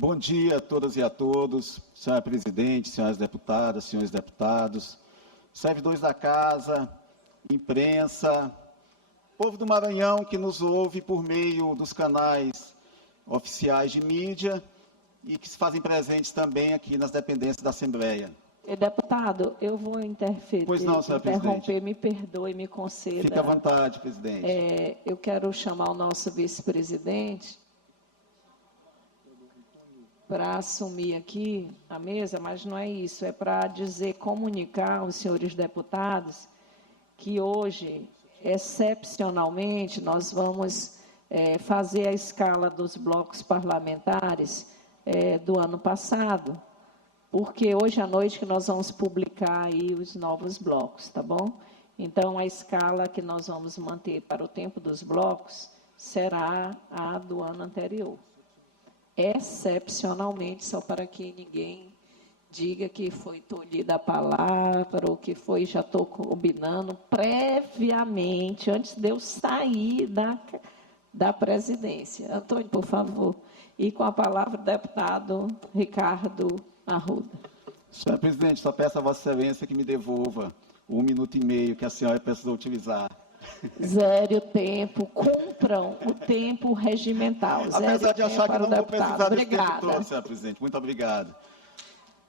Bom dia a todas e a todos, senhora presidente, senhoras deputadas, senhores deputados, servidores da casa, imprensa, povo do Maranhão que nos ouve por meio dos canais oficiais de mídia e que se fazem presentes também aqui nas dependências da Assembleia. Deputado, eu vou interferir, pois não, senhora interromper, presidente. me perdoe, me conceda. Fique à vontade, presidente. Eu quero chamar o nosso vice-presidente para assumir aqui a mesa, mas não é isso, é para comunicar aos senhores deputados que hoje, excepcionalmente, nós vamos fazer a escala dos blocos parlamentares do ano passado, porque hoje à noite que nós vamos publicar aí os novos blocos, tá bom? Então, a escala que nós vamos manter para o tempo dos blocos será a do ano anterior. Excepcionalmente, só para que ninguém diga que foi tolhida a palavra ou que foi, já estou combinando, previamente, antes de eu sair da presidência. Antônio, por favor. E com a palavra o deputado Ricardo Arruda. Senhora presidente, só peço a Vossa Excelência que me devolva 1 minuto e meio que a senhora precisou utilizar. Zere o tempo, cumpram o tempo regimental. Apesar de achar que não vou precisar desse tempo todo, senhora presidente. Muito obrigado.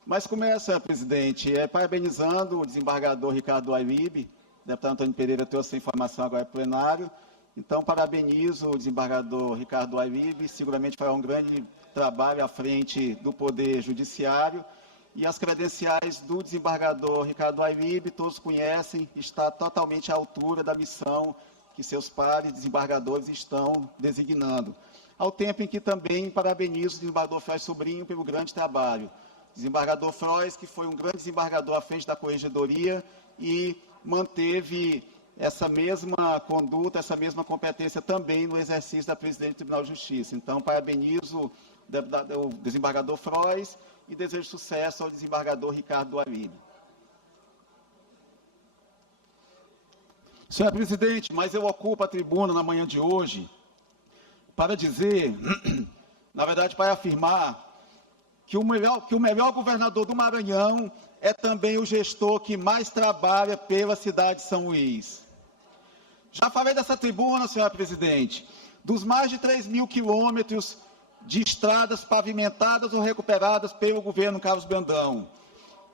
Mas começo, senhora presidente, parabenizando o desembargador Ricardo Ayribe, deputado Antônio Pereira trouxe essa informação agora para o plenário. Então, parabenizo o desembargador Ricardo Ayribe, seguramente fará um grande trabalho à frente do Poder Judiciário, e as credenciais do desembargador Ricardo Ayribe, todos conhecem, está totalmente à altura da missão que seus pares desembargadores estão designando. Ao tempo em que também parabenizo o desembargador Frois Sobrinho pelo grande trabalho. Desembargador Frois, que foi um grande desembargador à frente da Corregedoria e manteve essa mesma conduta, essa mesma competência também no exercício da presidente do Tribunal de Justiça. Então, parabenizo o desembargador Frois e desejo sucesso ao desembargador Ricardo Ayribe. Senhora presidente, mas eu ocupo a tribuna na manhã de hoje para dizer, na verdade, para afirmar que o melhor governador do Maranhão é também o gestor que mais trabalha pela cidade de São Luís. Já falei dessa tribuna, senhora presidente, dos mais de 3.000 quilômetros de estradas pavimentadas ou recuperadas pelo governo Carlos Brandão.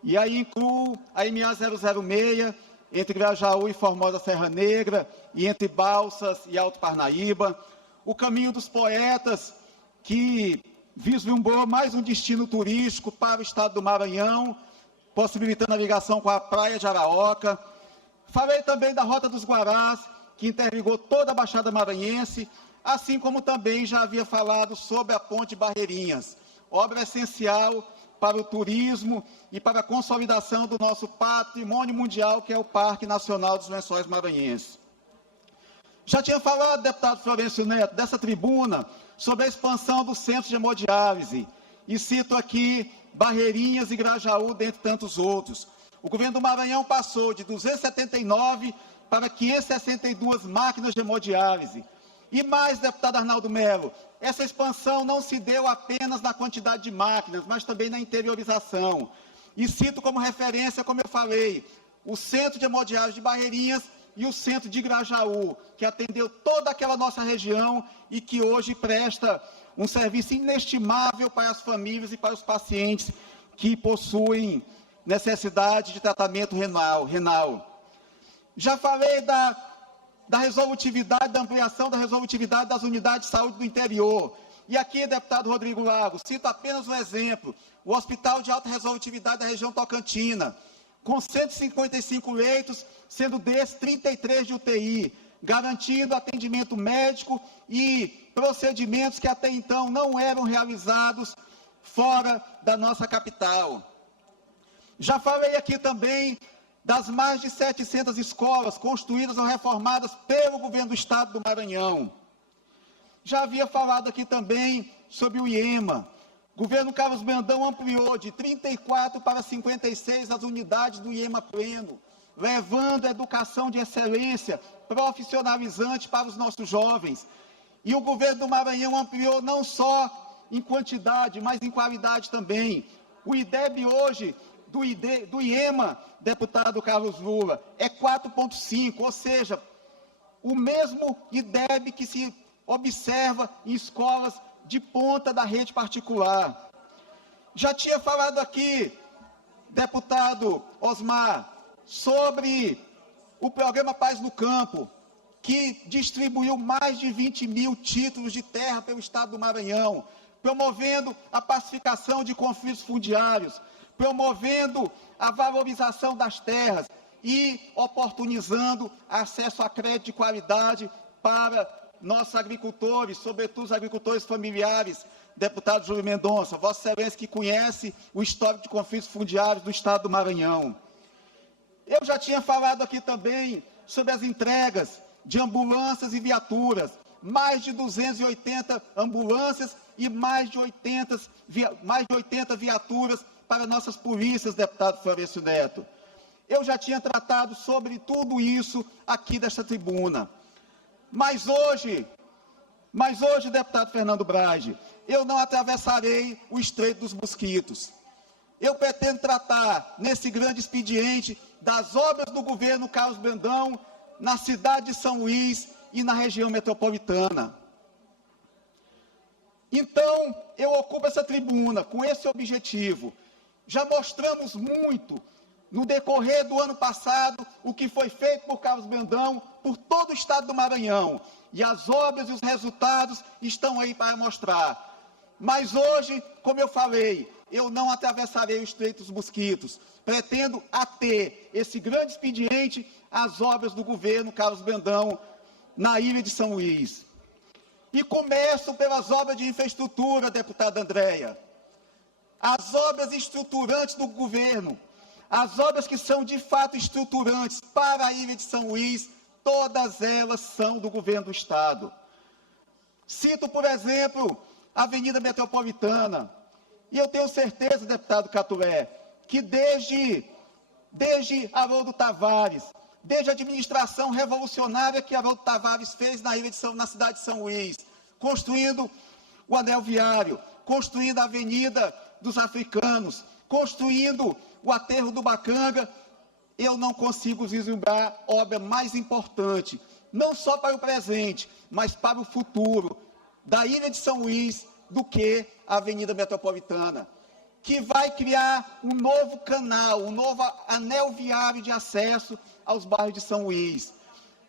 E aí incluo a MA 006, entre Grajaú e Formosa Serra Negra, e entre Balsas e Alto Parnaíba, o Caminho dos Poetas, que vislumbrou mais um destino turístico para o estado do Maranhão, possibilitando a ligação com a praia de Araoca. Falei também da Rota dos Guarás, que interligou toda a Baixada Maranhense, assim como também já havia falado sobre a Ponte Barreirinhas, obra essencial para o turismo e para a consolidação do nosso patrimônio mundial, que é o Parque Nacional dos Lençóis Maranhenses. Já tinha falado, deputado Florencio Neto, dessa tribuna, sobre a expansão do centro de hemodiálise, e cito aqui Barreirinhas e Grajaú, dentre tantos outros. O governo do Maranhão passou de 279 para 562 máquinas de hemodiálise. E mais, deputado Arnaldo Melo, essa expansão não se deu apenas na quantidade de máquinas, mas também na interiorização. E cito como referência, como eu falei, o Centro de Hemodiálise de Barreirinhas e o Centro de Grajaú, que atendeu toda aquela nossa região e que hoje presta um serviço inestimável para as famílias e para os pacientes que possuem necessidade de tratamento renal. Já falei da resolutividade, da ampliação da resolutividade das unidades de saúde do interior. E aqui, deputado Rodrigo Lago, cito apenas um exemplo, o Hospital de Alta Resolutividade da região Tocantina, com 155 leitos, sendo desses 33 de UTI, garantindo atendimento médico e procedimentos que até então não eram realizados fora da nossa capital. Já falei aqui também das mais de 700 escolas construídas ou reformadas pelo governo do estado do Maranhão. Já havia falado aqui também sobre o IEMA. O governo Carlos Brandão ampliou de 34 para 56 as unidades do IEMA Pleno, levando a educação de excelência, profissionalizante para os nossos jovens. E o governo do Maranhão ampliou não só em quantidade, mas em qualidade também. O IDEB hoje, do IEMA, deputado Carlos Lula, é 4,5, ou seja, o mesmo IDEB que se observa em escolas de ponta da rede particular. Já tinha falado aqui, deputado Osmar, sobre o programa Paz no Campo, que distribuiu mais de 20 mil títulos de terra pelo estado do Maranhão, promovendo a pacificação de conflitos fundiários, promovendo a valorização das terras e oportunizando acesso a crédito de qualidade para nossos agricultores, sobretudo os agricultores familiares. Deputado Júlio Mendonça, Vossa Excelência que conhece o histórico de conflitos fundiários do estado do Maranhão. Eu já tinha falado aqui também sobre as entregas de ambulâncias e viaturas, mais de 280 ambulâncias e mais de 80 viaturas para nossas polícias, deputado Florencio Neto. Eu já tinha tratado sobre tudo isso aqui desta tribuna. Mas hoje, deputado Fernando Brage, eu não atravessarei o Estreito dos Mosquitos. Eu pretendo tratar, nesse grande expediente, das obras do governo Carlos Brandão, na cidade de São Luís e na região metropolitana. Então, eu ocupo essa tribuna com esse objetivo. Já mostramos muito, no decorrer do ano passado, o que foi feito por Carlos Brandão, por todo o estado do Maranhão. E as obras e os resultados estão aí para mostrar. Mas hoje, como eu falei, eu não atravessarei o Estreito dos Mosquitos. Pretendo ater esse grande expediente às obras do governo Carlos Brandão na ilha de São Luís. E começo pelas obras de infraestrutura, deputada Andréia. As obras estruturantes do governo, as obras que são de fato estruturantes para a ilha de São Luís, todas elas são do governo do estado. Cito, por exemplo, a Avenida Metropolitana. E eu tenho certeza, deputado Catulé, que desde Haroldo Tavares, desde a administração revolucionária que Haroldo Tavares fez na cidade de São Luís, construindo o anel viário, construindo a Avenida dos Africanos, construindo o aterro do Bacanga, eu não consigo vislumbrar obra mais importante, não só para o presente, mas para o futuro da ilha de São Luís, do que a Avenida Metropolitana, que vai criar um novo canal, um novo anel viário de acesso aos bairros de São Luís.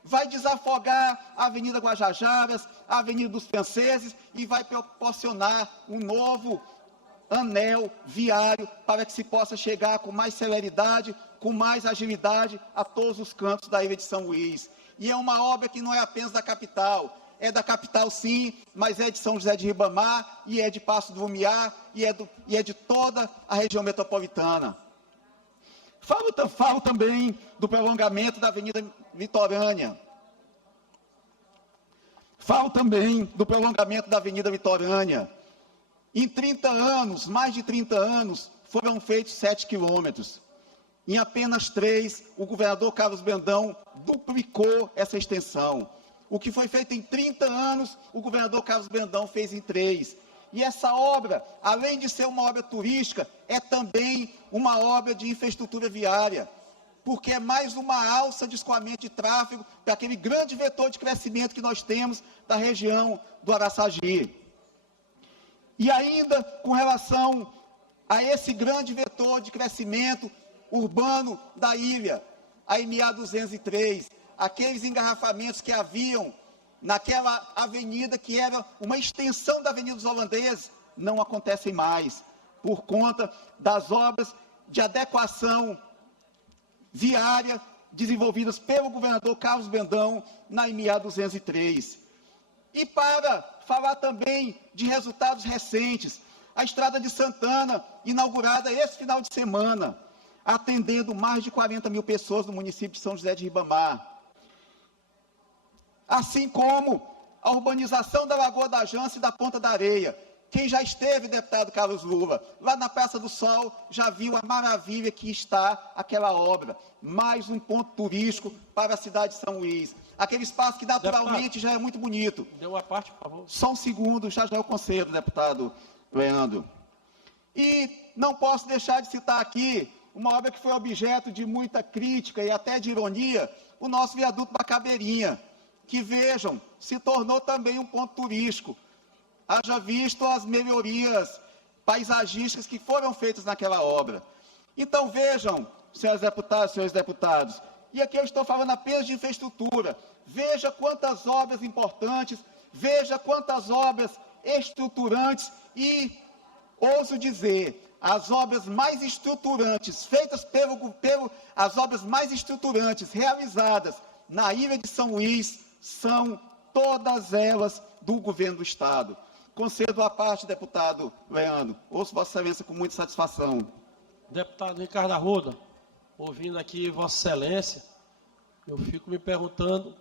Vai desafogar a Avenida Guajajaras, a Avenida dos Franceses e vai proporcionar um novo anel viário para que se possa chegar com mais celeridade, com mais agilidade a todos os cantos da ilha de São Luís. E é uma obra que não é apenas da capital, é da capital sim, mas é de São José de Ribamar, e é de Passo do Lumiar, e é de toda a região metropolitana. Falo também do prolongamento da Avenida Litorânea. Falo também do prolongamento da Avenida Litorânea. Em 30 anos, mais de 30 anos, foram feitos 7 quilômetros. Em apenas 3, o governador Carlos Brandão duplicou essa extensão. O que foi feito em 30 anos, o governador Carlos Brandão fez em 3. E essa obra, além de ser uma obra turística, é também uma obra de infraestrutura viária, porque é mais uma alça de escoamento de tráfego para aquele grande vetor de crescimento que nós temos da região do Araçagi. E ainda com relação a esse grande vetor de crescimento urbano da ilha, a MA 203, aqueles engarrafamentos que haviam naquela avenida que era uma extensão da Avenida dos Holandeses, não acontecem mais, por conta das obras de adequação viária desenvolvidas pelo governador Carlos Brandão na MA 203. E para falar também de resultados recentes, a Estrada de Santana, inaugurada esse final de semana, atendendo mais de 40 mil pessoas no município de São José de Ribamar. Assim como a urbanização da Lagoa da Jance e da Ponta da Areia, Quem já esteve, deputado Carlos Lula, lá na Praça do Sol, já viu a maravilha que está aquela obra. Mais um ponto turístico para a cidade de São Luís. Aquele espaço que naturalmente já é muito bonito. Dê uma parte, por favor. Só um segundo, já eu concedo, deputado Leandro. E não posso deixar de citar aqui uma obra que foi objeto de muita crítica e até de ironia, o nosso viaduto Bacabeirinha, que, vejam, se tornou também um ponto turístico. Haja visto as melhorias paisagísticas que foram feitas naquela obra. Então, vejam, senhores deputados, e aqui eu estou falando apenas de infraestrutura, veja quantas obras importantes, veja quantas obras estruturantes e, ouso dizer, as obras mais estruturantes, as obras mais estruturantes realizadas na ilha de São Luís, são todas elas do governo do Estado. Concedo a parte, deputado Leandro. Ouço Vossa Excelência com muita satisfação. Deputado Ricardo Arruda, ouvindo aqui Vossa Excelência, eu fico me perguntando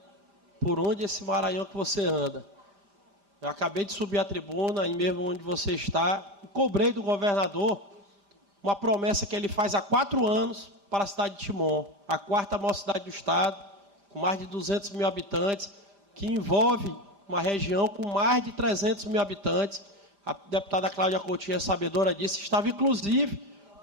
por onde esse Maranhão que você anda. Eu acabei de subir a tribuna, aí mesmo onde você está, e cobrei do governador uma promessa que ele faz há 4 anos para a cidade de Timon, a 4ª maior cidade do estado, com mais de 200 mil habitantes, que envolve uma região com mais de 300 mil habitantes. A deputada Cláudia Coutinho, sabedora disso, estava inclusive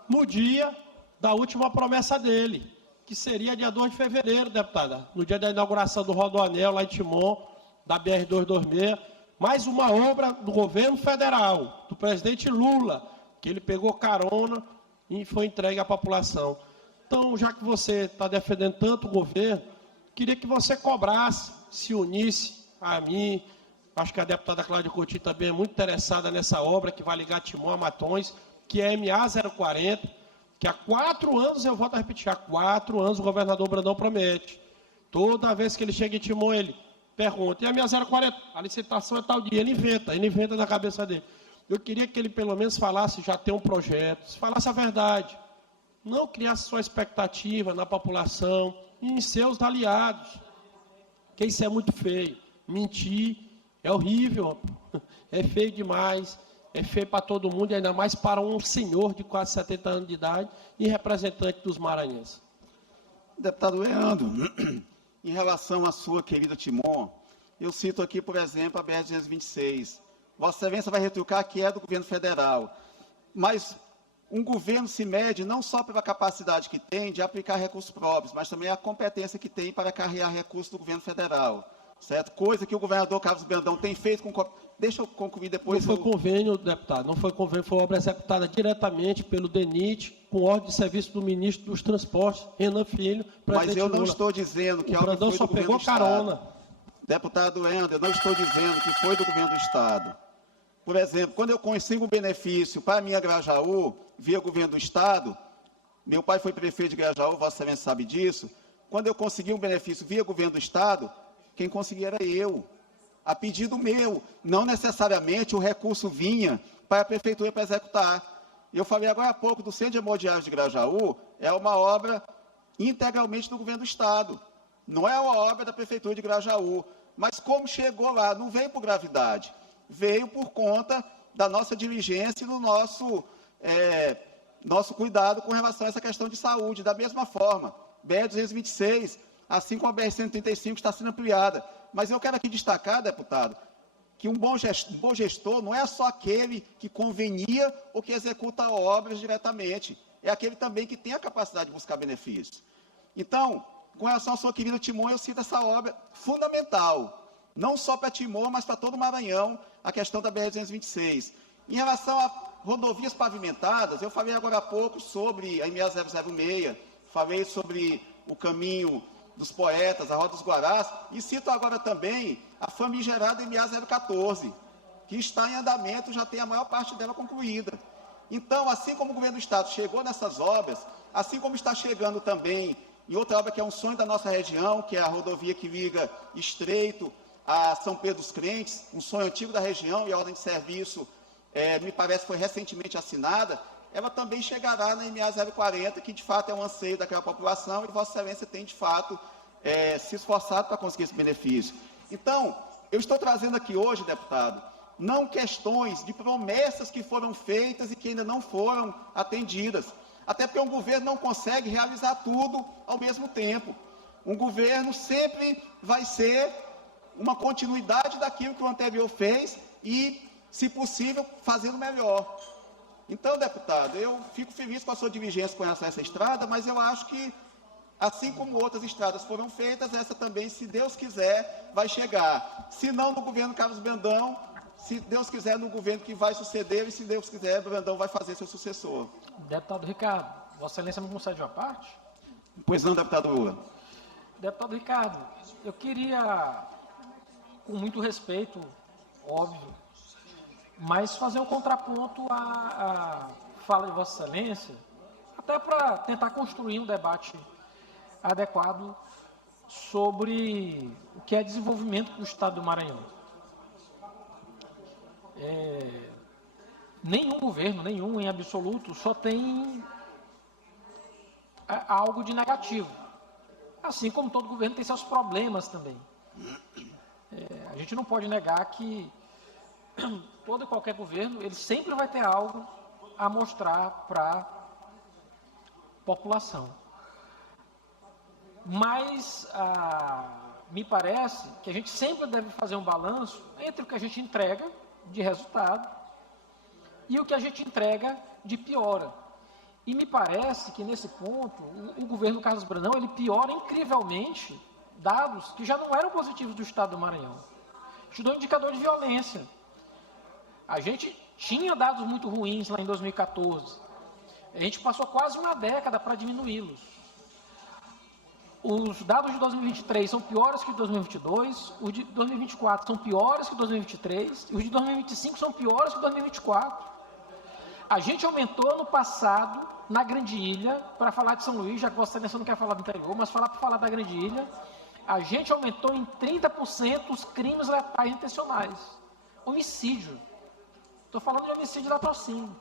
no dia da última promessa dele, que seria dia 2 de fevereiro, deputada, no dia da inauguração do Rodoanel, lá em Timon, da BR-226, mais uma obra do governo federal, do presidente Lula, que ele pegou carona e foi entregue à população. Então, já que você está defendendo tanto o governo, queria que você cobrasse, se unisse a mim, acho que a deputada Cláudia Coutinho também é muito interessada nessa obra que vai ligar Timon a Matões, que é MA 040, que há 4 anos, eu volto a repetir, há 4 anos o governador Brandão promete. Toda vez que ele chega em Timon, ele pergunta, e a MA 040? A licitação é tal dia, ele inventa na cabeça dele. Eu queria que ele pelo menos falasse, já tem um projeto, falasse a verdade. Não criasse sua expectativa na população e em seus aliados. Porque isso é muito feio. Mentir é horrível, é feio demais, é feio para todo mundo, e ainda mais para um senhor de quase 70 anos de idade e representante dos maranhenses. Deputado Leandro, em relação à sua querida Timon, eu cito aqui, por exemplo, a BR-226. Vossa Excelência vai retrucar que é do governo federal, mas um governo se mede não só pela capacidade que tem de aplicar recursos próprios, mas também a competência que tem para carregar recursos do governo federal, certo? Coisa que o governador Carlos Brandão tem feito com... Deixa eu concluir depois. Não foi convênio, deputado, não foi convênio, foi obra executada diretamente pelo DENIT, com ordem de serviço do ministro dos Transportes, Renan Filho, presidente Mas eu não Lula. Estou dizendo que o Brandão só pegou carona. Deputado Leandro, eu não estou dizendo que foi do governo do Estado. Por exemplo, quando eu consigo um benefício para a minha Grajaú, via governo do Estado, meu pai foi prefeito de Grajaú, Vossa Excelência sabe disso, quando eu consegui um benefício via governo do Estado, quem conseguia era eu, a pedido meu, não necessariamente o recurso vinha para a prefeitura para executar. Eu falei agora há pouco do Centro de Hemodiálise de Grajaú, é uma obra integralmente do governo do Estado, não é uma obra da prefeitura de Grajaú, mas como chegou lá, não veio por gravidade, veio por conta da nossa diligência e do nosso cuidado com relação a essa questão de saúde. Da mesma forma, BR-226, assim como a BR-135 está sendo ampliada. Mas eu quero aqui destacar, deputado, que um bom gestor não é só aquele que convenia ou que executa obras diretamente, é aquele também que tem a capacidade de buscar benefícios. Então, com relação à sua querida Timon, eu cito essa obra fundamental, não só para Timon, mas para todo o Maranhão, a questão da BR-226. Em relação a rodovias pavimentadas, eu falei agora há pouco sobre a MA 006, falei sobre o caminho dos poetas, a Rota dos Guarás, e cito agora também a famigerada MA 014, que está em andamento, já tem a maior parte dela concluída. Então, assim como o governo do Estado chegou nessas obras, assim como está chegando também em outra obra que é um sonho da nossa região, que é a rodovia que liga Estreito a São Pedro dos Crentes, um sonho antigo da região, e a ordem de serviço, me parece, foi recentemente assinada, ela também chegará na MA 040, que de fato é um anseio daquela população, e Vossa Excelência tem de fato se esforçado para conseguir esse benefício. Então, eu estou trazendo aqui hoje, deputado, não questões de promessas que foram feitas e que ainda não foram atendidas. Até porque um governo não consegue realizar tudo ao mesmo tempo. Um governo sempre vai ser uma continuidade daquilo que o anterior fez e, se possível, fazendo melhor. Então, deputado, eu fico feliz com a sua diligência com relação a essa estrada, mas eu acho que, assim como outras estradas foram feitas, essa também, se Deus quiser, vai chegar. Se não no governo Carlos Brandão, se Deus quiser, no governo que vai suceder, e se Deus quiser, Brandão vai fazer seu sucessor. Deputado Ricardo, Vossa Excelência me concede uma parte? Pois não, deputado Lula. Deputado Ricardo, eu queria, com muito respeito, óbvio, mas fazer um contraponto à fala de Vossa Excelência, até para tentar construir um debate adequado sobre o que é desenvolvimento do Estado do Maranhão. Nenhum governo, nenhum em absoluto, só tem algo de negativo. Assim como todo governo tem seus problemas também. A gente não pode negar que todo e qualquer governo, ele sempre vai ter algo a mostrar para a população. Mas me parece que a gente sempre deve fazer um balanço entre o que a gente entrega de resultado e o que a gente entrega de piora. E me parece que, nesse ponto, o governo Carlos Brandão, ele piora incrivelmente dados que já não eram positivos do Estado do Maranhão. Estudou indicador de violência. A gente tinha dados muito ruins lá em 2014. A gente passou quase uma década para diminuí-los. Os dados de 2023 são piores que de 2022, os de 2024 são piores que 2023, e os de 2025 são piores que 2024. A gente aumentou no passado, na Grande Ilha, para falar de São Luís, já que Vossa Excelência não quer falar do interior, mas para falar da Grande Ilha, a gente aumentou em 30% os crimes letais intencionais. Homicídio. Estou falando de homicídio de latrocínio.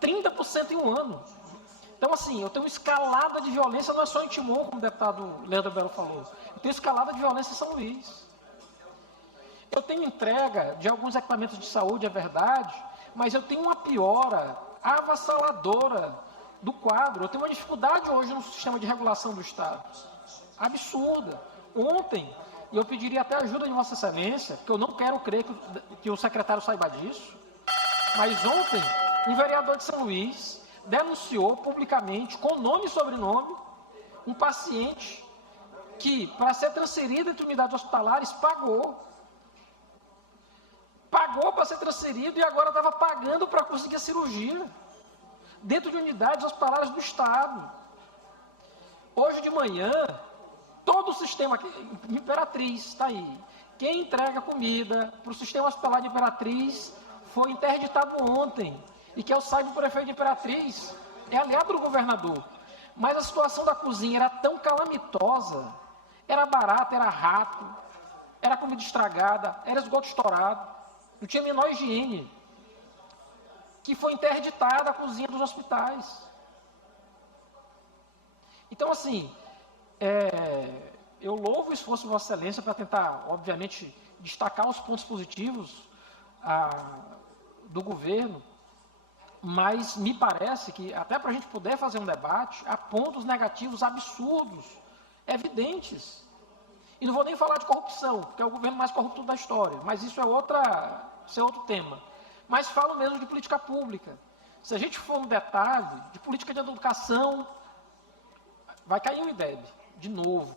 30% em um ano. Então, assim, eu tenho uma escalada de violência, não é só em Timon, como o deputado Leandro Belo falou. Eu tenho escalada de violência em São Luís. Eu tenho entrega de alguns equipamentos de saúde, é verdade, mas eu tenho uma piora avassaladora do quadro. Eu tenho uma dificuldade hoje no sistema de regulação do Estado. Absurda. Ontem, e eu pediria até ajuda de Vossa Excelência, porque eu não quero crer que o secretário saiba disso, mas ontem, um vereador de São Luís denunciou publicamente, com nome e sobrenome, um paciente que, para ser transferido entre unidades hospitalares, pagou para ser transferido e agora estava pagando para conseguir a cirurgia dentro de unidades hospitalares do Estado. Hoje de manhã, todo o sistema, Imperatriz está aí, quem entrega comida para o sistema hospitalar de Imperatriz foi interditado ontem, e que é o site do prefeito de Imperatriz, é aliado do governador. Mas a situação da cozinha era tão calamitosa, era barata, era rato, era comida estragada, era esgoto estourado, não tinha a menor higiene, que foi interditada a cozinha dos hospitais. Então, assim, eu louvo o esforço de Vossa Excelência para tentar, obviamente, destacar os pontos positivos do governo, mas me parece que, até para a gente poder fazer um debate, há pontos negativos absurdos, evidentes. E não vou nem falar de corrupção, porque é o governo mais corrupto da história, mas isso é outro tema. Mas falo mesmo de política pública. Se a gente for no detalhe de política de educação, vai cair o IDEB, de novo.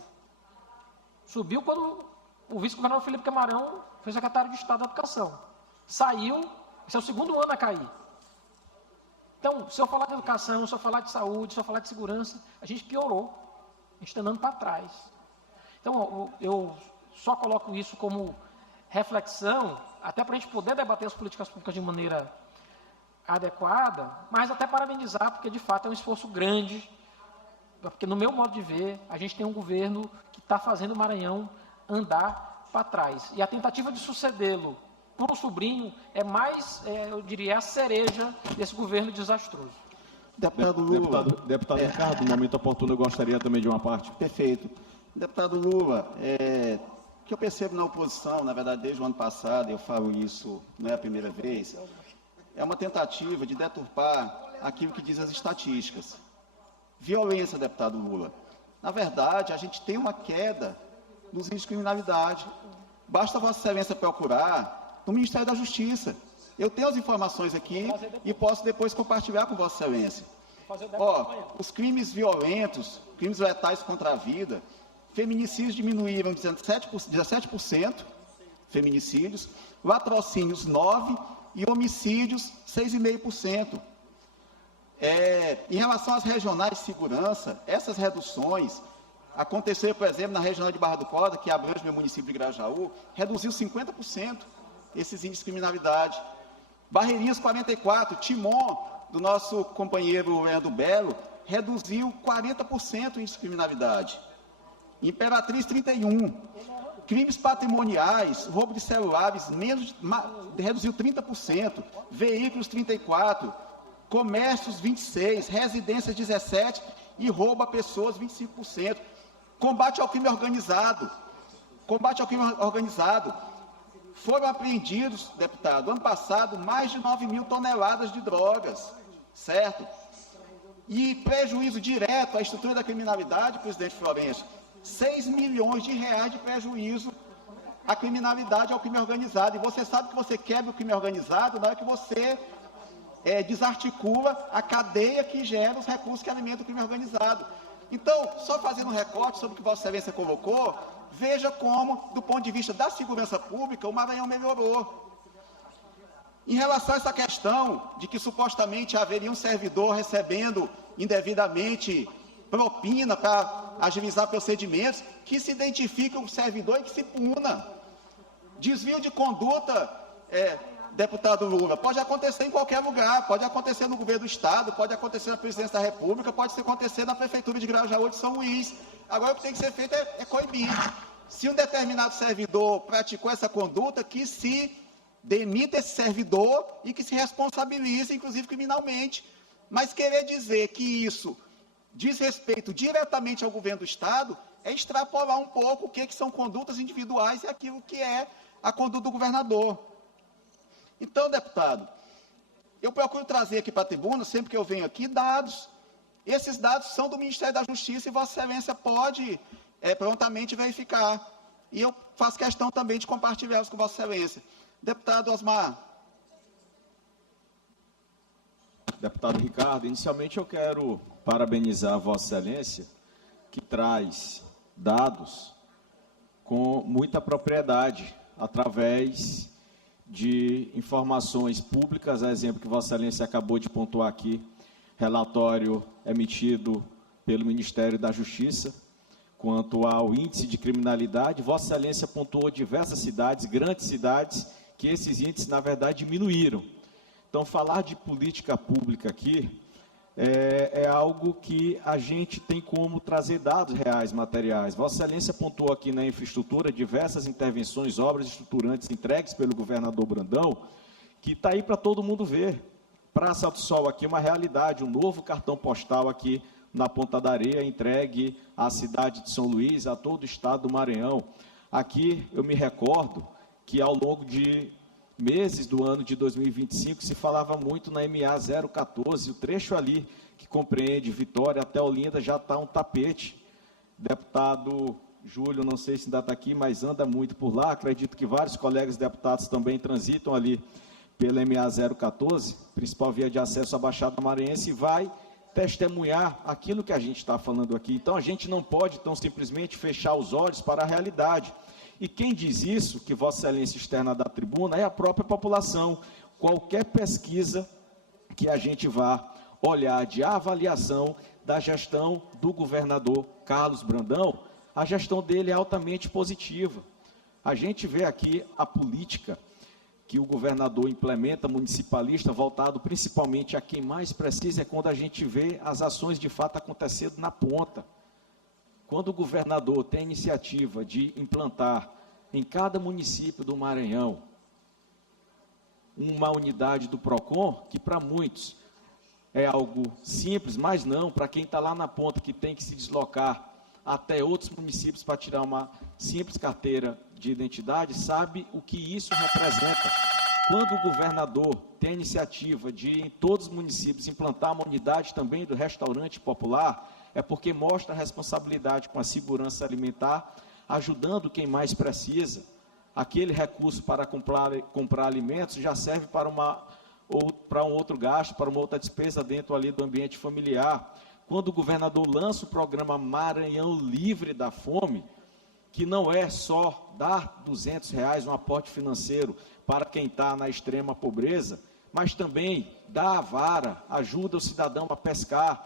Subiu quando o vice-governador Felipe Camarão foi secretário de Estado da Educação. Saiu, esse é o segundo ano a cair. Então, se eu falar de educação, se eu falar de saúde, se eu falar de segurança, a gente piorou. A gente está andando para trás. Então, eu só coloco isso como reflexão, até para a gente poder debater as políticas públicas de maneira adequada, mas até parabenizar, porque de fato é um esforço grande, porque no meu modo de ver, a gente tem um governo que está fazendo o Maranhão andar para trás. E a tentativa de sucedê-lo por um sobrinho é mais, eu diria, a cereja desse governo desastroso. Deputado Lula. Deputado Ricardo, no momento oportuno eu gostaria também de uma parte. Perfeito. Deputado Lula, O que eu percebo na oposição, na verdade, desde o ano passado, eu falo isso, não é a primeira vez, é uma tentativa de deturpar aquilo que diz as estatísticas. Violência, deputado Lula. Na verdade, a gente tem uma queda nos índices de criminalidade. Basta Vossa Excelência procurar no Ministério da Justiça. Eu tenho as informações aqui e posso depois compartilhar com Vossa Excelência. Os crimes violentos, crimes letais contra a vida, feminicídios diminuíram 17%, feminicídios, latrocínios 9% e homicídios 6,5%. Em relação às regionais de segurança, essas reduções aconteceram, por exemplo, na regional de Barra do Corda, que abrange meu município de Grajaú, reduziu 50% esses índices de criminalidade. Barreirinhas 44, Timon, do nosso companheiro Leandro Belo, reduziu 40% o índice de criminalidade. Imperatriz 31, crimes patrimoniais, roubo de celulares, reduziu 30%, veículos 34%, comércios 26%, residências 17% e roubo a pessoas 25%. Combate ao crime organizado. Foram apreendidos, deputado, ano passado, mais de 9.000 toneladas de drogas, certo? E prejuízo direto à estrutura da criminalidade, presidente Florencio, 6 milhões de reais de prejuízo à criminalidade, ao crime organizado. E você sabe que você quebra o crime organizado na hora que você desarticula a cadeia que gera os recursos que alimentam o crime organizado. Então, só fazendo um recorte sobre o que Vossa Excelência colocou, veja como, do ponto de vista da segurança pública, o Maranhão melhorou. Em relação a essa questão de que supostamente haveria um servidor recebendo indevidamente propina para agilizar procedimentos, que se identifique o servidor e que se puna. Desvio de conduta, deputado Lula, pode acontecer em qualquer lugar, pode acontecer no governo do Estado, pode acontecer na presidência da República, pode acontecer na prefeitura de Grajaú de São Luís. Agora o que tem que ser feito é coibir. Se um determinado servidor praticou essa conduta, que se demita esse servidor e que se responsabilize, inclusive criminalmente. Mas querer dizer que isso diz respeito diretamente ao governo do Estado é extrapolar um pouco o que são condutas individuais e aquilo que é a conduta do governador. Então, deputado, eu procuro trazer aqui para a tribuna, sempre que eu venho aqui, dados. Esses dados são do Ministério da Justiça e Vossa Excelência pode prontamente verificar. E eu faço questão também de compartilhá-los com Vossa Excelência. Deputado Osmar. Deputado Ricardo, inicialmente eu quero parabenizar a Vossa Excelência, que traz dados com muita propriedade, através de informações públicas, a exemplo que Vossa Excelência acabou de pontuar aqui, relatório emitido pelo Ministério da Justiça, quanto ao índice de criminalidade. Vossa Excelência pontuou diversas cidades, grandes cidades, que esses índices, na verdade, diminuíram. Então, falar de política pública aqui é algo que a gente tem como trazer dados reais, materiais. Vossa Excelência pontuou aqui na infraestrutura diversas intervenções, obras estruturantes entregues pelo governador Brandão, que está aí para todo mundo ver. Praça do Sol aqui, uma realidade, um novo cartão postal aqui na Ponta da Areia, entregue à cidade de São Luís, a todo o estado do Maranhão. Aqui, eu me recordo que ao longo de meses do ano de 2025, se falava muito na MA 014, o trecho ali que compreende Vitória até Olinda já está um tapete. Deputado Júlio, não sei se ainda está aqui, mas anda muito por lá, acredito que vários colegas deputados também transitam ali pela MA 014, principal via de acesso à Baixada Maranhense, e vai testemunhar aquilo que a gente está falando aqui. Então, a gente não pode tão simplesmente fechar os olhos para a realidade. E quem diz isso, que Vossa Excelência externa da tribuna, é a própria população. Qualquer pesquisa que a gente vá olhar de avaliação da gestão do governador Carlos Brandão, a gestão dele é altamente positiva. A gente vê aqui a política que o governador implementa, municipalista, voltado principalmente a quem mais precisa, é quando a gente vê as ações de fato acontecendo na ponta. Quando o governador tem a iniciativa de implantar em cada município do Maranhão uma unidade do PROCON, que para muitos é algo simples, mas não, para quem está lá na ponta, que tem que se deslocar até outros municípios para tirar uma simples carteira de identidade sabe o que isso representa. Quando o governador tem a iniciativa de, em todos os municípios, implantar uma unidade também do restaurante popular, é porque mostra a responsabilidade com a segurança alimentar, ajudando quem mais precisa. Aquele recurso para comprar alimentos já serve para um outro gasto, para uma outra despesa dentro ali do ambiente familiar. Quando o governador lança o programa Maranhão Livre da Fome, que não é só dar R$200, um aporte financeiro para quem está na extrema pobreza, mas também dá a vara, ajuda o cidadão a pescar,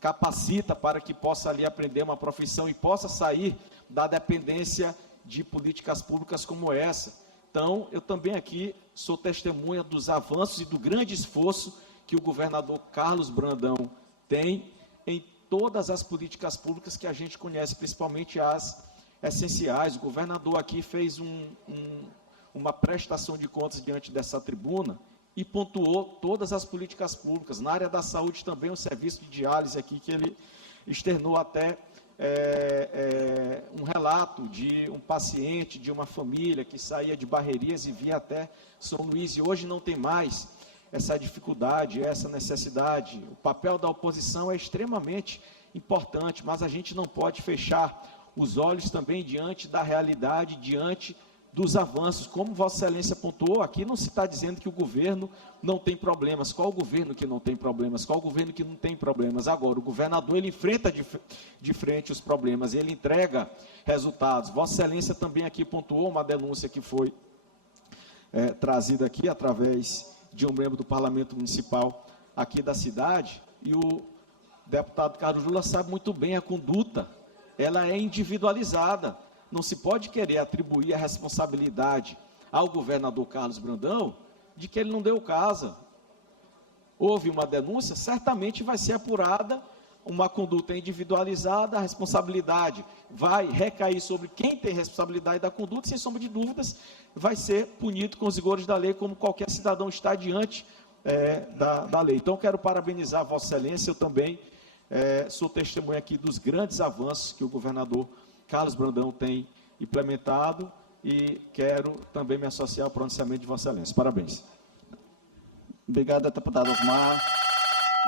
capacita para que possa ali aprender uma profissão e possa sair da dependência de políticas públicas como essa. Então, eu também aqui sou testemunha dos avanços e do grande esforço que o governador Carlos Brandão tem em todas as políticas públicas que a gente conhece, principalmente as essenciais. O governador aqui fez uma prestação de contas diante dessa tribuna e pontuou todas as políticas públicas. Na área da saúde também, o serviço de diálise aqui, que ele externou até um relato de um paciente, de uma família que saía de Barreirinhas e via até São Luís, e hoje não tem mais essa dificuldade, essa necessidade. O papel da oposição é extremamente importante, mas a gente não pode fechar os olhos também diante da realidade, diante dos avanços. Como Vossa Excelência pontuou, aqui não se está dizendo que o governo não tem problemas. Qual o governo que não tem problemas? Qual o governo que não tem problemas? Agora, o governador, ele enfrenta de frente os problemas, ele entrega resultados. Vossa Excelência também aqui pontuou uma denúncia que foi trazida aqui através de um membro do Parlamento Municipal aqui da cidade, e o deputado Carlos Lula sabe muito bem a conduta, ela é individualizada. Não se pode querer atribuir a responsabilidade ao governador Carlos Brandão de que ele não deu casa. Houve uma denúncia, certamente vai ser apurada, uma conduta individualizada, a responsabilidade vai recair sobre quem tem responsabilidade da conduta, sem sombra de dúvidas, vai ser punido com os rigores da lei, como qualquer cidadão está diante da lei. Então, quero parabenizar a Vossa Excelência, eu também sou testemunha aqui dos grandes avanços que o governador Carlos Brandão tem implementado e quero também me associar ao pronunciamento de Vossa Excelência. Parabéns. Obrigado, deputado Osmar.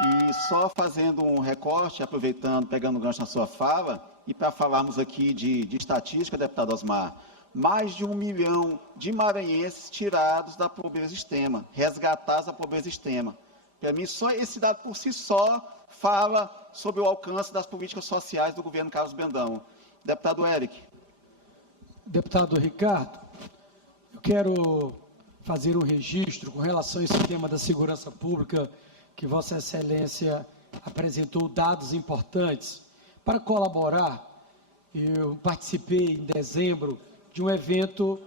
E só fazendo um recorte, aproveitando, pegando o gancho na sua fala, e para falarmos aqui de estatística, deputado Osmar, mais de 1 milhão de maranhenses tirados da pobreza extrema, resgatados da pobreza extrema. Para mim, só esse dado por si só fala sobre o alcance das políticas sociais do governo Carlos Brandão. Deputado Eric. Deputado Ricardo, eu quero fazer um registro com relação a esse tema da segurança pública, que Vossa Excelência apresentou dados importantes. Para colaborar, eu participei em dezembro de um evento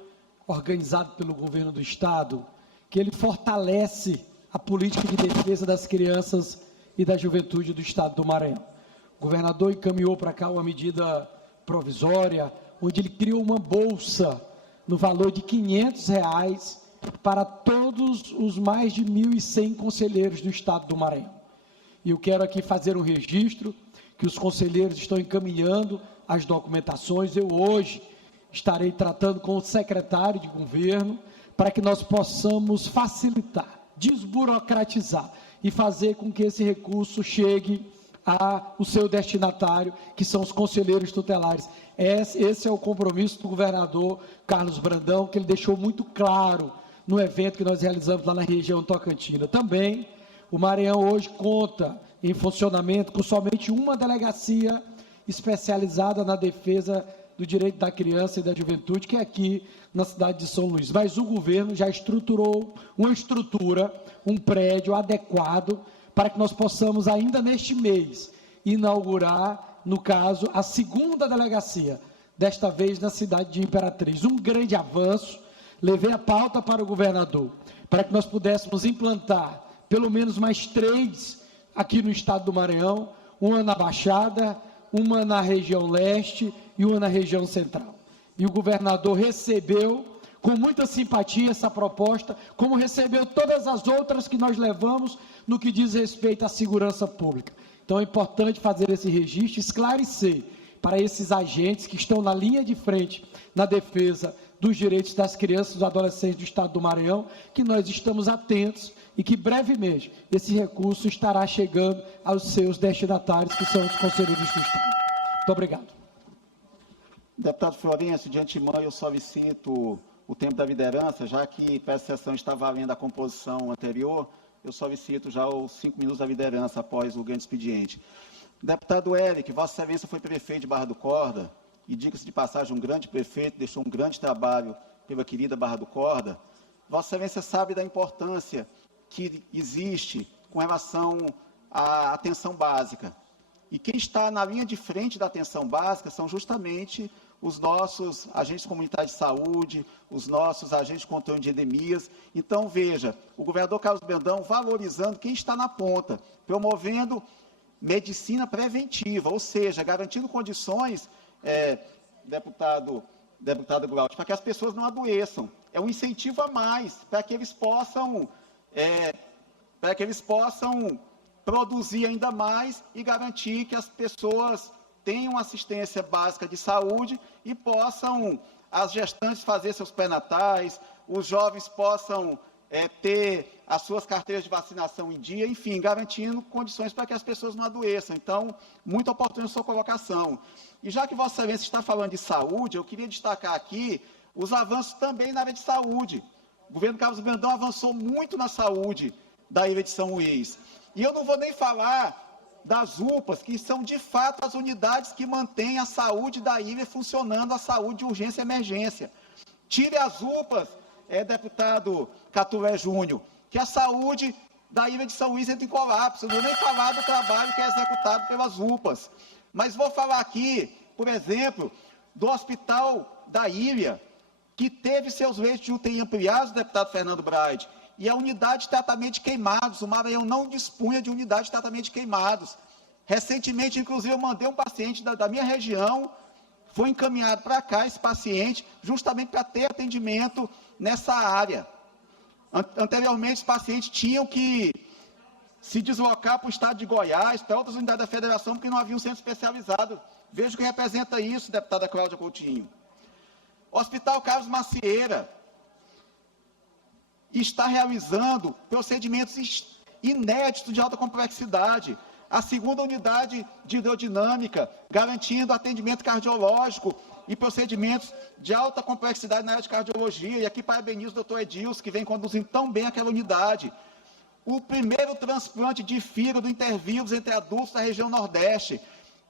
organizado pelo governo do Estado, que ele fortalece a política de defesa das crianças e da juventude do Estado do Maranhão. O governador encaminhou para cá uma medida provisória, onde ele criou uma bolsa no valor de R$500 para todos os mais de 1.100 conselheiros do Estado do Maranhão. E eu quero aqui fazer um registro, que os conselheiros estão encaminhando as documentações. Eu hoje estarei tratando com o secretário de governo, para que nós possamos facilitar, desburocratizar e fazer com que esse recurso chegue ao seu destinatário, que são os conselheiros tutelares. Esse é o compromisso do governador Carlos Brandão, que ele deixou muito claro no evento que nós realizamos lá na região tocantina. Também, o Maranhão hoje conta em funcionamento com somente uma delegacia especializada na defesa do direito da criança e da juventude, que é aqui na cidade de São Luís. Mas o governo já estruturou uma estrutura, um prédio adequado, para que nós possamos, ainda neste mês, inaugurar, no caso, a segunda delegacia, desta vez na cidade de Imperatriz. Um grande avanço. Levei a pauta para o governador, para que nós pudéssemos implantar pelo menos mais 3 aqui no estado do Maranhão, uma na Baixada, uma na região leste e uma na região central. E o governador recebeu com muita simpatia essa proposta, como recebeu todas as outras que nós levamos no que diz respeito à segurança pública. Então é importante fazer esse registro, esclarecer para esses agentes que estão na linha de frente na defesa dos direitos das crianças e dos adolescentes do Estado do Maranhão, que nós estamos atentos e que brevemente esse recurso estará chegando aos seus destinatários, que são os conselheiros do Estado. Muito obrigado. Deputado Florencio, de antemão eu solicito o tempo da liderança, já que para essa sessão está valendo a composição anterior, eu solicito já os 5 minutos da liderança após o grande expediente. Deputado Eric, Vossa Excelência foi prefeito de Barra do Corda, e diga-se de passagem, um grande prefeito, deixou um grande trabalho pela querida Barra do Corda. Vossa Excelência sabe da importância que existe com relação à atenção básica. E quem está na linha de frente da atenção básica são justamente os nossos agentes comunitários de saúde, os nossos agentes de controle de endemias. Então, veja, o governador Carlos Brandão valorizando quem está na ponta, promovendo medicina preventiva, ou seja, garantindo condições, deputado Glaucio, para que as pessoas não adoeçam. É um incentivo a mais para que eles possam produzir ainda mais e garantir que as pessoas tenham assistência básica de saúde e possam, as gestantes, fazer seus pré-natais, os jovens possam ter as suas carteiras de vacinação em dia, enfim, garantindo condições para que as pessoas não adoeçam. Então, muito oportuna a sua colocação. E já que Vossa Excelência está falando de saúde, eu queria destacar aqui os avanços também na área de saúde. O governo Carlos Brandão avançou muito na saúde da ilha de São Luís. E eu não vou nem falar das UPAs, que são, de fato, as unidades que mantêm a saúde da ilha funcionando, a saúde de urgência e emergência. Tire as UPAs, deputado Catulé Júnior, que a saúde da ilha de São Luís entra em colapso. Eu não vou nem falar do trabalho que é executado pelas UPAs. Mas vou falar aqui, por exemplo, do hospital da ilha, que teve seus leitos de UTI ampliados, deputado Fernando Braide, e a unidade de tratamento de queimados. O Maranhão não dispunha de unidade de tratamento de queimados. Recentemente, inclusive, eu mandei um paciente da minha região, foi encaminhado para cá, esse paciente, justamente para ter atendimento nessa área. Anteriormente, os pacientes tinham que se deslocar para o estado de Goiás, para outras unidades da federação, porque não havia um centro especializado. Veja o que representa isso, deputada Cláudia Coutinho. Hospital Carlos Macieira está realizando procedimentos inéditos de alta complexidade. A segunda unidade de hidrodinâmica, garantindo atendimento cardiológico e procedimentos de alta complexidade na área de cardiologia. E aqui parabenizo o doutor Edilson, que vem conduzindo tão bem aquela unidade. O primeiro transplante de fígado intervírus entre adultos da região Nordeste.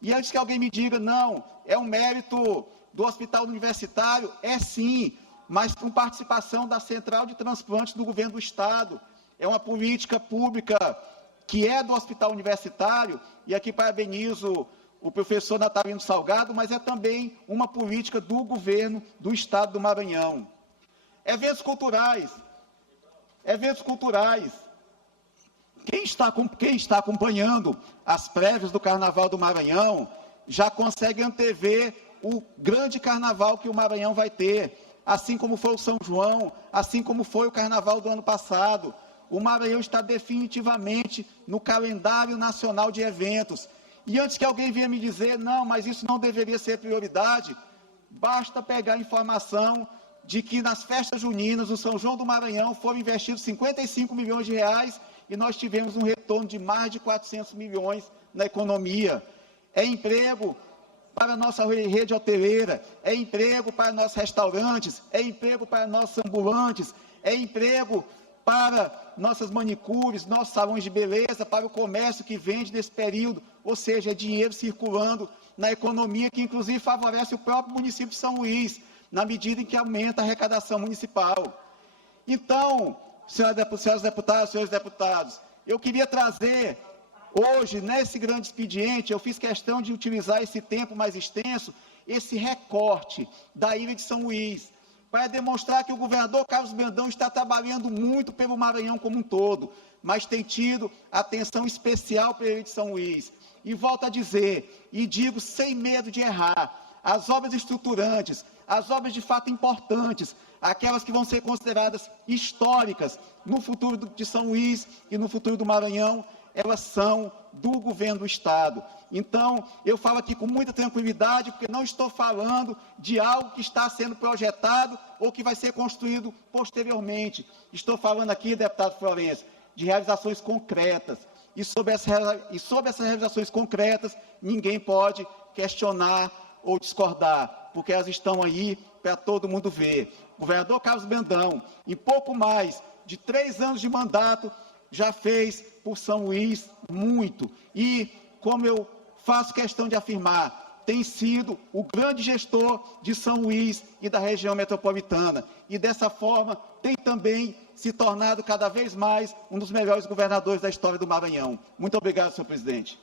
E antes que alguém me diga, não, é um mérito do hospital universitário, é sim, mas com participação da Central de Transplantes do Governo do Estado. É uma política pública que é do hospital universitário, e aqui parabenizo o professor Natalino Salgado, mas é também uma política do governo do Estado do Maranhão. Eventos culturais. Quem está acompanhando as prévias do Carnaval do Maranhão já consegue antever o grande carnaval que o Maranhão vai ter, assim como foi o São João, assim como foi o Carnaval do ano passado. O Maranhão está definitivamente no calendário nacional de eventos. E antes que alguém venha me dizer, não, mas isso não deveria ser prioridade, basta pegar a informação de que nas festas juninas, no São João do Maranhão, foram investidos 55 milhões de reais e nós tivemos um retorno de mais de 400 milhões na economia. É emprego para a nossa rede hoteleira, é emprego para nossos restaurantes, é emprego para nossos ambulantes, é emprego para nossas manicures, nossos salões de beleza, para o comércio que vende nesse período, ou seja, é dinheiro circulando na economia, que inclusive favorece o próprio município de São Luís, na medida em que aumenta a arrecadação municipal. Então, senhoras deputadas, senhores deputados, eu queria trazer hoje, nesse grande expediente, eu fiz questão de utilizar esse tempo mais extenso, esse recorte da ilha de São Luís, para demonstrar que o governador Carlos Brandão está trabalhando muito pelo Maranhão como um todo, mas tem tido atenção especial para a ilha de São Luís. E volto a dizer, e digo sem medo de errar, as obras estruturantes, as obras de fato importantes, aquelas que vão ser consideradas históricas no futuro de São Luís e no futuro do Maranhão, elas são do governo do Estado. Então, eu falo aqui com muita tranquilidade, porque não estou falando de algo que está sendo projetado ou que vai ser construído posteriormente. Estou falando aqui, deputado Florencio, de realizações concretas. E sobre essas realizações concretas, ninguém pode questionar ou discordar, porque elas estão aí para todo mundo ver. O governador Carlos Brandão, em pouco mais de 3 anos de mandato, já fez por São Luís muito. E, como eu faço questão de afirmar, tem sido o grande gestor de São Luís e da região metropolitana. E, dessa forma, tem também se tornado cada vez mais um dos melhores governadores da história do Maranhão. Muito obrigado, senhor presidente.